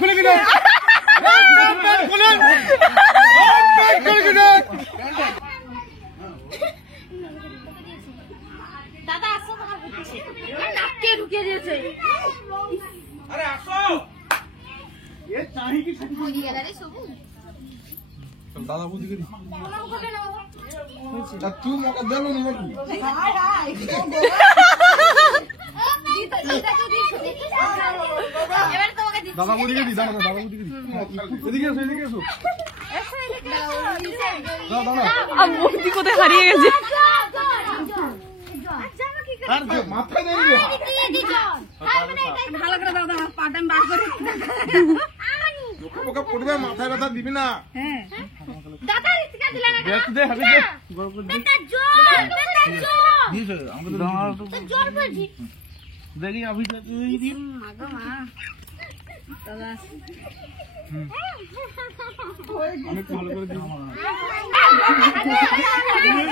খুলে দিন দাদা আসো নাককে ঢুকিয়ে দিয়েছে আরে আসো এ চাহি কি সাথে বুঝি গেল রে সবু দাদা বুঝি গেলি তুই মকা দেলো নি নাকি দাদা বুঝি গেলি দাদা বুঝি গেলি এদিকে এসো দাদা বুদ্ধি কোথায় হারিয়ে গেছে আর মাথায় দেই রে ভালো করে দাদা পাটাম বার করে পোকা পড়বে মাথায় ব্যথা দিবি না হ্যাঁ দাদা রিস্কা দিলা না দেখ দে হাবি দে গরম করে দে দিছে আমাদের জোর করছি দেখি अभी तक দিন মাগো মা দাদা অনেক ভালো করে দিন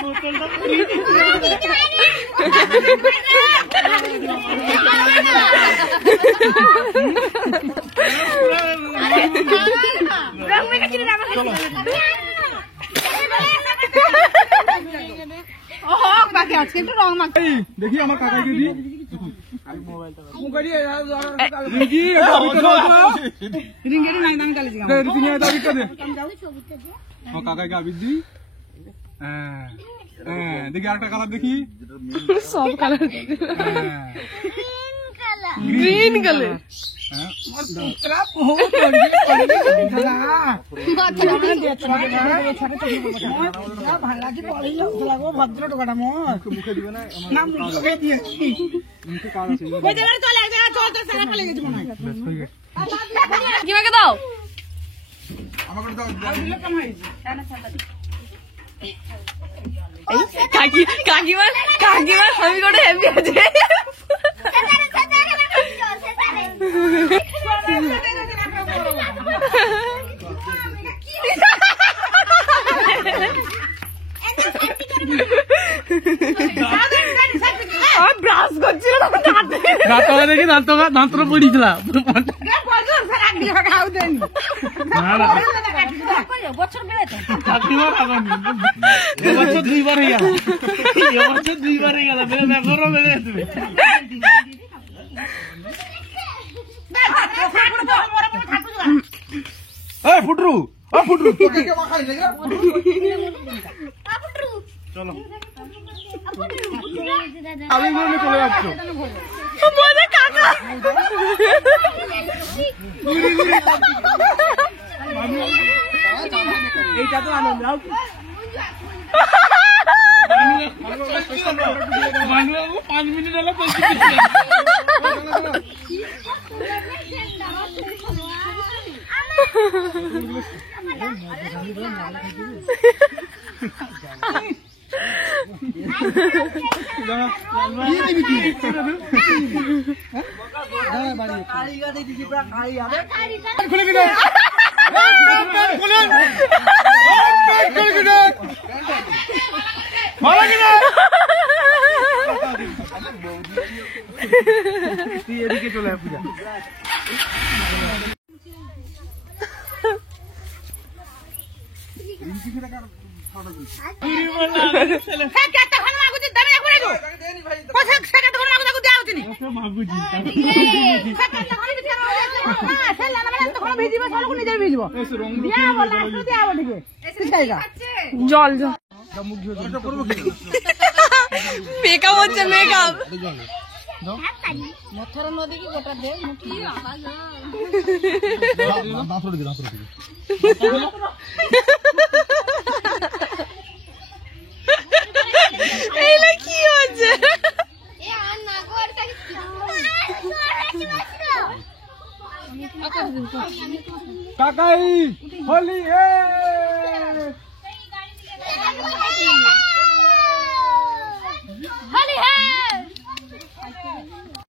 বোতলটা পুরি রং মেখে কিনে না আমাকে ওহো বাকি আছে একটু রং মাখতে দেখি আমার কাকাকে দি আমি মোবাইলটা মুকারি রিঙ্গি রিঙ্গেরি নাই দাম কালি দে রিঙ্গি এটা বিকা দে ও কাকাকে আবি দি হ্যাঁ হ্যাঁ দেখি আরেকটা কালার দেখি সব কালার গ্রিন কালার হ্যাঁ পুত্রা বহুত ভালো লাগে পড়িল লাগো ভদ্র টোকাটা মুখে দিবে না না মুখে দিয়েছি মুখে কাজ আছে ওই জায়গায় চলে এক জায়গায় চল তো সারা ফেলে গেছে মনে হয় বেশ হয়ে গেছে কিভাবে দাও আমাকে দাও কাকিমার আমি করে হেভি আছে ব্রাশ করছিল দেখি দাঁতটা পড়িয়েছিল বছর বেড়েছে এবছর দুইবার হয়ে গেল দেখো বেড়ে যাবে ফুটরু চলো আমি চলে যাচ্ছ এইটা তো আনন্দ 5 মিনিট হলো এদিকে চলে পূজা জল মেকআপ হচ্ছে মেকআপ মথুরা নদী কি গোটা দে এইটা কি হচ্ছে কাকাই হোলি